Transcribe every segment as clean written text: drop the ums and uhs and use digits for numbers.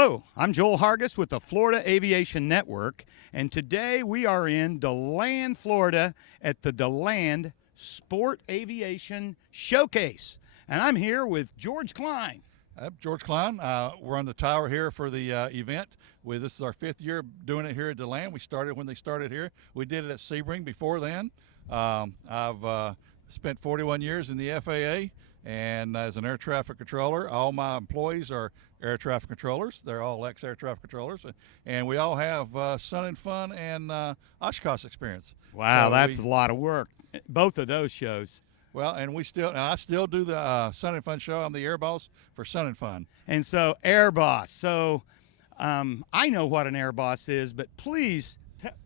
Hello, I'm Joel Hargis with the Florida Aviation Network, and today we are in Deland, Florida at the Deland Sport Aviation Showcase. And I'm here with George Cline. George Cline. We're on the tower here for the event. This is our 5th year doing it here at Deland. We started when they started here. We did it at Sebring before then. I've spent 41 years in the FAA and as an air traffic controller. All my employees are air traffic controllers. They're all ex-air traffic controllers. And we all have Sun and Fun and Oshkosh experience. Wow, so that's a lot of work. Both of those shows. Well, and I still do the Sun and Fun show. I'm the Air Boss for Sun and Fun. And so, Air Boss. So, I know what an Air Boss is, but please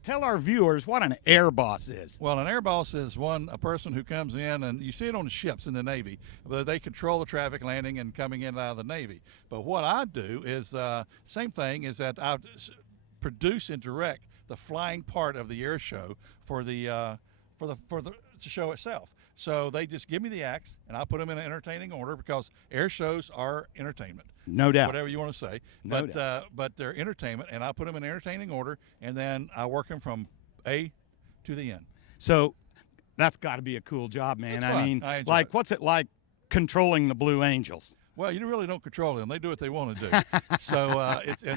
tell our viewers what an Air Boss is. Well, an Air Boss is a person who comes in, and you see it on the ships in the Navy, but they control the traffic landing and coming in and out of the Navy. But what I do is same thing, is that I produce and direct the flying part of the air show for the show itself. So they just give me the acts, and I put them in an entertaining order because air shows are entertainment. No doubt. Whatever you want to say. No doubt. But they're entertainment, and I put them in entertaining order, and then I work them from A to the end. So that's got to be a cool job, man. I mean, like, what's it like controlling the Blue Angels? Well, you really don't control them. They do what they want to do. And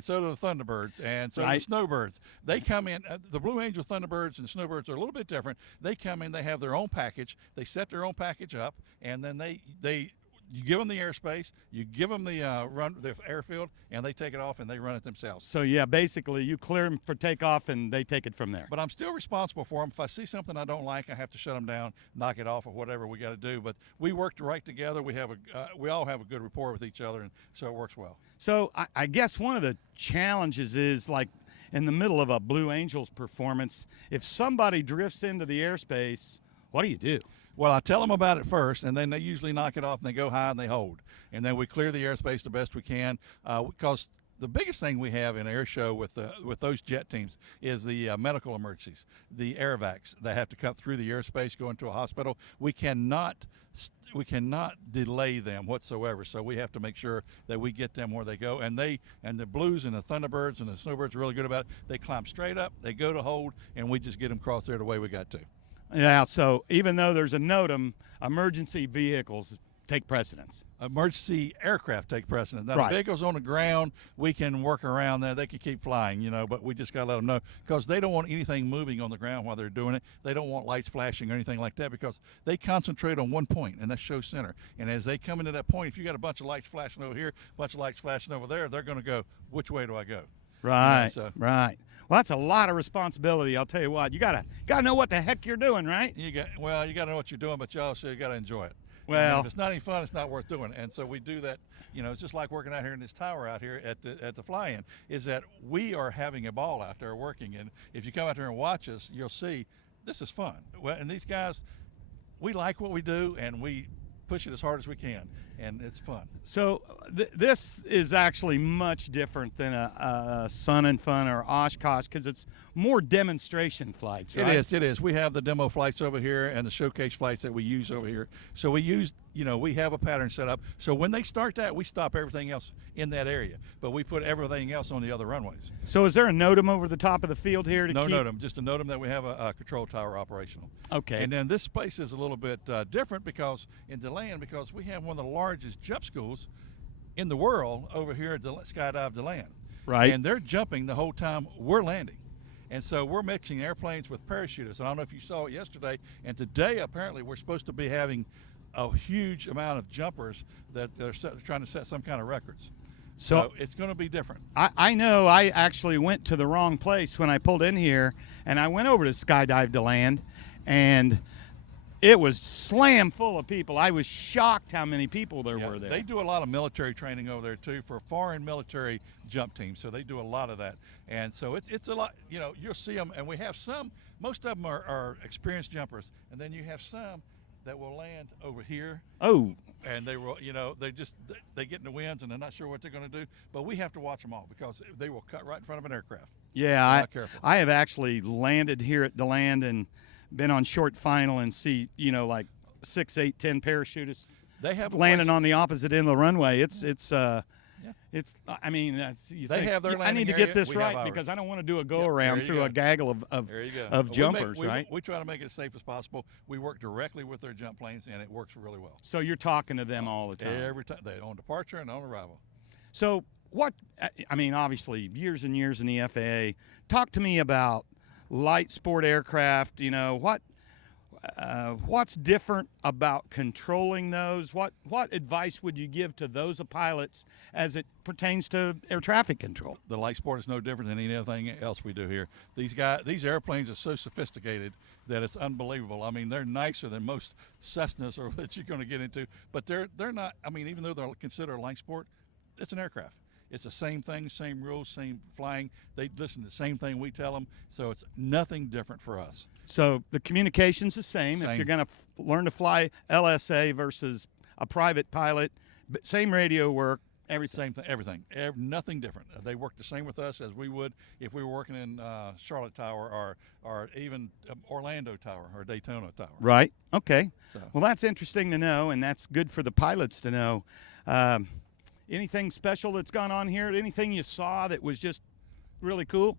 so do the Thunderbirds, and so do the Snowbirds. They come in. The Blue Angel Thunderbirds and Snowbirds are a little bit different. They come in. They have their own package. They set their own package up, and then you give them the airspace, you give them the airfield, and they take it off and they run it themselves. So yeah, basically you clear them for takeoff and they take it from there. But I'm still responsible for them. If I see something I don't like, I have to shut them down, knock it off, or whatever we got to do. But we work right together. We all have a good rapport with each other, and so it works well. So I guess one of the challenges is, like, in the middle of a Blue Angels performance, if somebody drifts into the airspace, what do you do? Well, I tell them about it first, and then they usually knock it off, and they go high and they hold. And then we clear the airspace the best we can, because the biggest thing we have in air show with those jet teams is the medical emergencies, the airvacs that have to cut through the airspace, go into a hospital. We cannot delay them whatsoever, so we have to make sure that we get them where they go. And the Blues and the Thunderbirds and the Snowbirds are really good about it. They climb straight up, they go to hold, and we just get them across there the way we got to. Yeah, so even though there's a NOTAM, emergency vehicles take precedence. Emergency aircraft take precedence. Now, right. The vehicles on the ground, we can work around there. They can keep flying, but we just got to let them know, because they don't want anything moving on the ground while they're doing it. They don't want lights flashing or anything like that, because they concentrate on one point, and that's show center. And as they come into that point, if you got a bunch of lights flashing over here, a bunch of lights flashing over there, they're going to go, which way do I go? Right, right. Well, that's a lot of responsibility. I'll tell you what. You gotta know what the heck you're doing, right? You got to know what you're doing, but you also got to enjoy it. Well, if it's not any fun, it's not worth doing. And so we do that. It's just like working out here in this tower out here at the fly-in. Is that we are having a ball out there working, and if you come out here and watch us, you'll see this is fun. Well, and these guys, we like what we do, and we push it as hard as we can, and it's fun. So this is actually much different than a Sun and Fun or Oshkosh, because it's more demonstration flights, right? It is. We have the demo flights over here and the showcase flights that we use over here. So we use, we have a pattern set up. So when they start that, we stop everything else in that area, but we put everything else on the other runways. So is there a NOTAM over the top of the field here? No NOTAM, just a NOTAM that we have a control tower operational. Okay. And then this place is a little bit different because we have one of the largest jump schools in the world over here at Skydive Deland. Right. And they're jumping the whole time we're landing. And so we're mixing airplanes with parachutists. And I don't know if you saw it yesterday, and today apparently we're supposed to be having a huge amount of jumpers that are trying to set some kind of records. So it's going to be different. I know I actually went to the wrong place when I pulled in here, and I went over to Skydive Deland, and it was slam full of people. I was shocked how many people there were there. They do a lot of military training over there too for foreign military jump teams. So they do a lot of that. And so it's a lot, you'll see them, and we have some, most of them are experienced jumpers. And then you have some that will land over here. Oh. And they will, they get in the winds and they're not sure what they're going to do. But we have to watch them all because they will cut right in front of an aircraft. Yeah, I have actually landed here at Deland and been on short final and see, like 6, 8, 10 parachutists they have landing on the opposite end of the runway. Yeah. It's, I mean, that's, you They think, have their I landing need to area, get this we have right ours. because I don't want to do a Yep, go-around there you through go. a gaggle There you go. of jumpers, we right? We try to make it as safe as possible. We work directly with their jump planes, and it works really well. So you're talking to them all the time. Every time, they on departure and on arrival. So what, I mean, obviously, years and years in the FAA. Talk to me about light sport aircraft. You know, what's different about controlling those? What advice would you give to those pilots as it pertains to air traffic control? The light sport is no different than anything else we do here. These airplanes are so sophisticated that it's unbelievable. I mean, they're nicer than most Cessnas or that you're going to get into, but they're not. I mean, even though they're considered a light sport, it's an aircraft. It's the same thing, same rules, same flying. They listen to the same thing we tell them, so it's nothing different for us. So the communication's the same. If Same. you're going to learn to fly LSA versus a private pilot, but same radio work, everything. Same thing, everything, nothing different. They work the same with us as we would if we were working in Charlotte Tower or even Orlando Tower or Daytona Tower. Right. Okay. So. Well, that's interesting to know, and that's good for the pilots to know. Anything special that's gone on here? Anything you saw that was just really cool?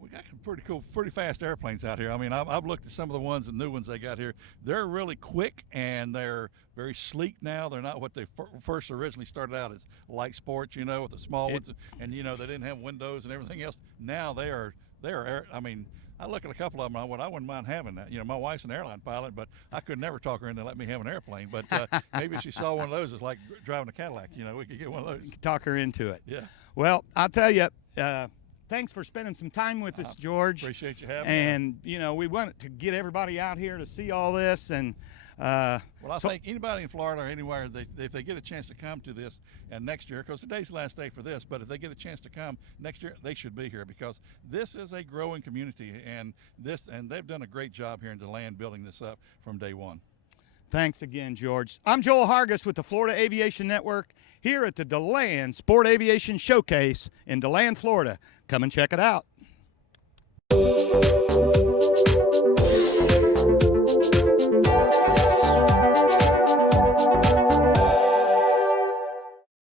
We got some pretty cool, pretty fast airplanes out here. I mean, I've looked at some of the ones, the new ones they got here. They're really quick and they're very sleek now. They're not what they first originally started out as light sports, you know, with the small ones, and you know they didn't have windows and everything else. Now they are. I mean, I look at a couple of them. I wouldn't mind having that. You know, my wife's an airline pilot, but I could never talk her into let me have an airplane. But maybe if she saw one of those, it's like driving a Cadillac. You know, we could get one of those. You could talk her into it. Yeah. Well, I'll tell you. Thanks for spending some time with us, George. Appreciate you having me. And you know, we wanted to get everybody out here to see all this, and well, I think anybody in Florida or anywhere, if they get a chance to come to this, and next year, because today's the last day for this, but if they get a chance to come next year, they should be here because this is a growing community, and they've done a great job here in Deland building this up from day one. Thanks again, George. I'm Joel Hargis with the Florida Aviation Network here at the Deland Sport Aviation Showcase in Deland, Florida. Come and check it out.